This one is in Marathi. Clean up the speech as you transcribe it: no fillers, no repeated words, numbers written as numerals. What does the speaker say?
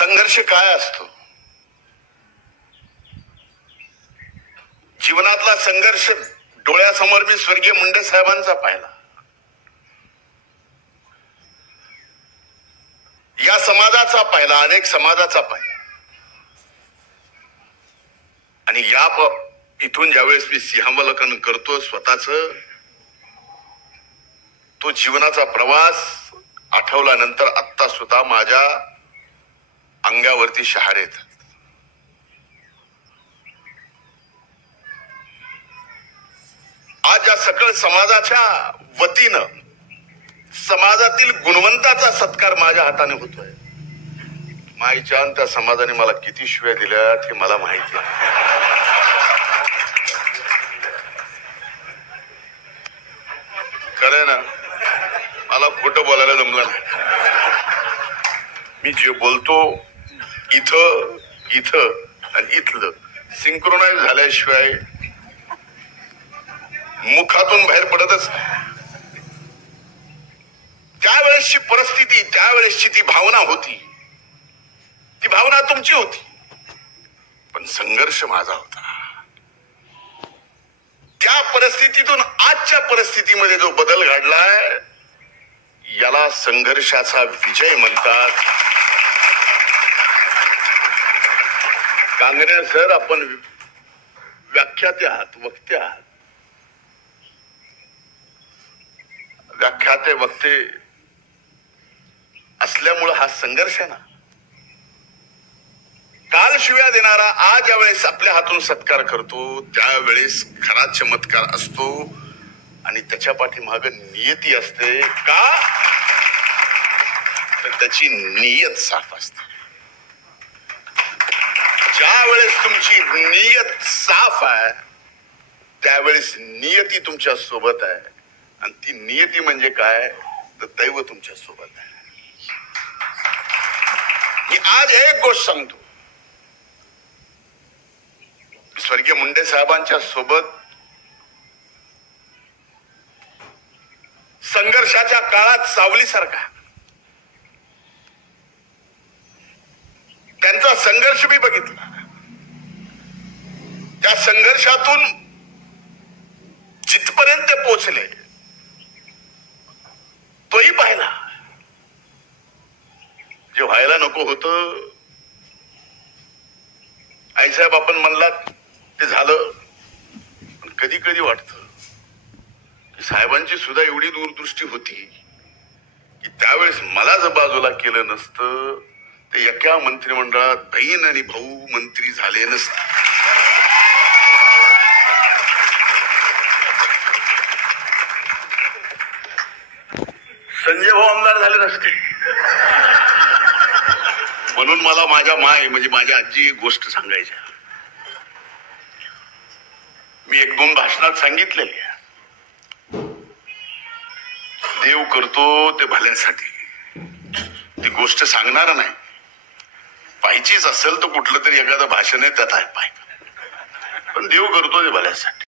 संघर्ष काय असतो? जीवनातला संघर्ष डोळ्यासमोर मी स्वर्गीय मुंडे साहेबांचा पाहिला. या समाजाचा पाहिला, अनेक समाजाचा पाहिला. आणि इथून ज्यावेळेस मी सिंहावलोकन करतो स्वतःच, तो जीवनाचा प्रवास आठवल्यानंतर आत्ता सुद्धा माझ्या अंगावरती शहार येतात. आज या सकळ समाजाच्या वतीनं समाजातील गुणवंताचा सत्कार माझ्या हाताने होतोय. माईच्या त्या समाजाने मला किती शिव्या दिल्या हे मला माहिती आहे. खरंय ना, मला खोटं बोलायला जमलं नाही. मी जे बोलतो इथं इथं आणि इथलं सिंक्रोनाइज झाल्याशिवाय मुखातून बाहेर पडतच नाही. त्यावेळेसची परिस्थिती, त्यावेळेसची ती भावना होती, ती भावना तुमची होती, पण संघर्ष माझा होता. त्या परिस्थितीतून आजच्या परिस्थितीमध्ये जो बदल घडलाय याला संघर्षाचा विजय म्हणतात. कांगणे सर, आपण व्याख्याते आहात, वक्ते आहात. व्याख्याते वक्ते असल्यामुळे हा संघर्ष आहे ना. काल शिव्या देणारा आज ज्यावेळेस आपल्या हातून सत्कार करतो त्यावेळेस खरा चमत्कार असतो. आणि त्याच्या पाठीमागे नियती असते. का? तर त्याची नियत साफ असते. ज्या वेळेस तुमची नियत साफ आहे त्यावेळेस नियती तुमच्या सोबत आहे. आणि ती नियती म्हणजे काय? तर दैव तुमच्या सोबत आहे. मी आज एक गोष्ट सांगतो, स्वर्गीय मुंडे साहेबांच्या सोबत संघर्षाच्या काळात सावलीसारखा त्यांचा संघर्ष मी बघितला. त्या संघर्षातून जिथपर्यंत ते पोहोचले तोही पाहिला. जे व्हायला नको होतं, आईसाहेब आपण म्हणलात ते झालं. पण कधी कधी वाटतं की साहेबांची सुद्धा एवढी दूरदृष्टी होती की त्यावेळेस मला जर बाजूला केलं नसतं ते एका मंत्रिमंडळात बहीण आणि भाऊ मंत्री झाले नसते. संजय भाऊ आमदार झाले नसते. म्हणून मला माझ्या माय म्हणजे माझ्या आजी एक गोष्ट सांगायची. मी एक दोन भाषणात सांगितलेली आहे, देव करतो ते भल्यासाठी. ती गोष्ट सांगणार नाही, पाहिजेच असेल तर कुठलं तरी एखादं भाषण आहे त्यात आहे पाय, पण देव करतो ते भल्यासाठी.